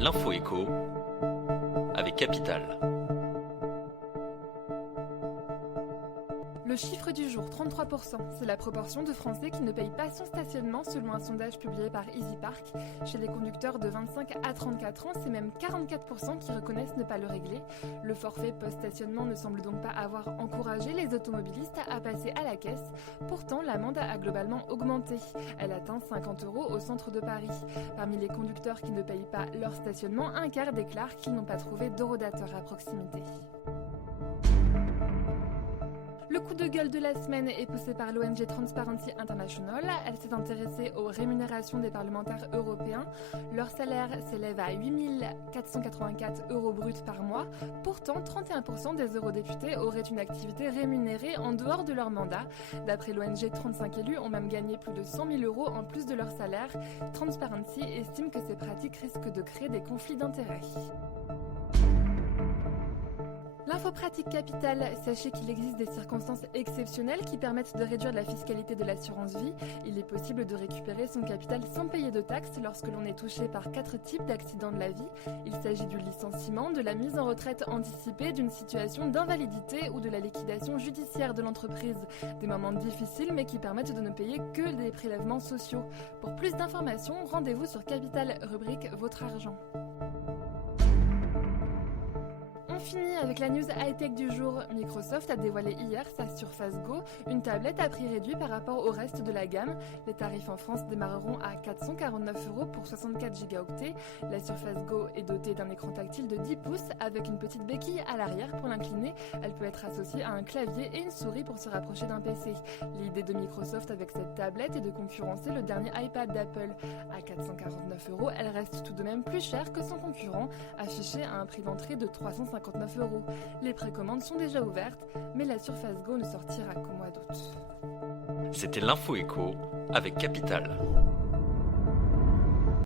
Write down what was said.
L'info écho avec Capital. Le chiffre du jour, 33%, c'est la proportion de Français qui ne payent pas son stationnement selon un sondage publié par EasyPark. Chez les conducteurs de 25 à 34 ans, c'est même 44% qui reconnaissent ne pas le régler. Le forfait post-stationnement ne semble donc pas avoir encouragé les automobilistes à passer à la caisse. Pourtant, l'amende a globalement augmenté. Elle atteint 50 € au centre de Paris. Parmi les conducteurs qui ne payent pas leur stationnement, un quart déclarent qu'ils n'ont pas trouvé d'horodateur à proximité. Le coup de gueule de la semaine est poussé par l'ONG Transparency International. Elle s'est intéressée aux rémunérations des parlementaires européens. Leur salaire s'élève à 8 484 € bruts par mois. Pourtant, 31% des eurodéputés auraient une activité rémunérée en dehors de leur mandat. D'après l'ONG, 35 élus ont même gagné plus de 100 000 € en plus de leur salaire. Transparency estime que ces pratiques risquent de créer des conflits d'intérêts. L'info pratique capitale, sachez qu'il existe des circonstances exceptionnelles qui permettent de réduire la fiscalité de l'assurance vie. Il est possible de récupérer son capital sans payer de taxes lorsque l'on est touché par 4 types d'accidents de la vie. Il s'agit du licenciement, de la mise en retraite anticipée, d'une situation d'invalidité ou de la liquidation judiciaire de l'entreprise. Des moments difficiles mais qui permettent de ne payer que des prélèvements sociaux. Pour plus d'informations, rendez-vous sur Capital, rubrique Votre argent. On finit avec la news high-tech du jour. Microsoft a dévoilé hier sa Surface Go, une tablette à prix réduit par rapport au reste de la gamme. Les tarifs en France démarreront à 449 € pour 64 Go. La Surface Go est dotée d'un écran tactile de 10 pouces avec une petite béquille à l'arrière pour l'incliner. Elle peut être associée à un clavier et une souris pour se rapprocher d'un PC. L'idée de Microsoft avec cette tablette est de concurrencer le dernier iPad d'Apple. À 449 €, elle reste tout de même plus chère que son concurrent, affiché à un prix d'entrée de 359 €. Les précommandes sont déjà ouvertes, mais la Surface Go ne sortira qu'au mois d'août. C'était l'info écho avec Capital.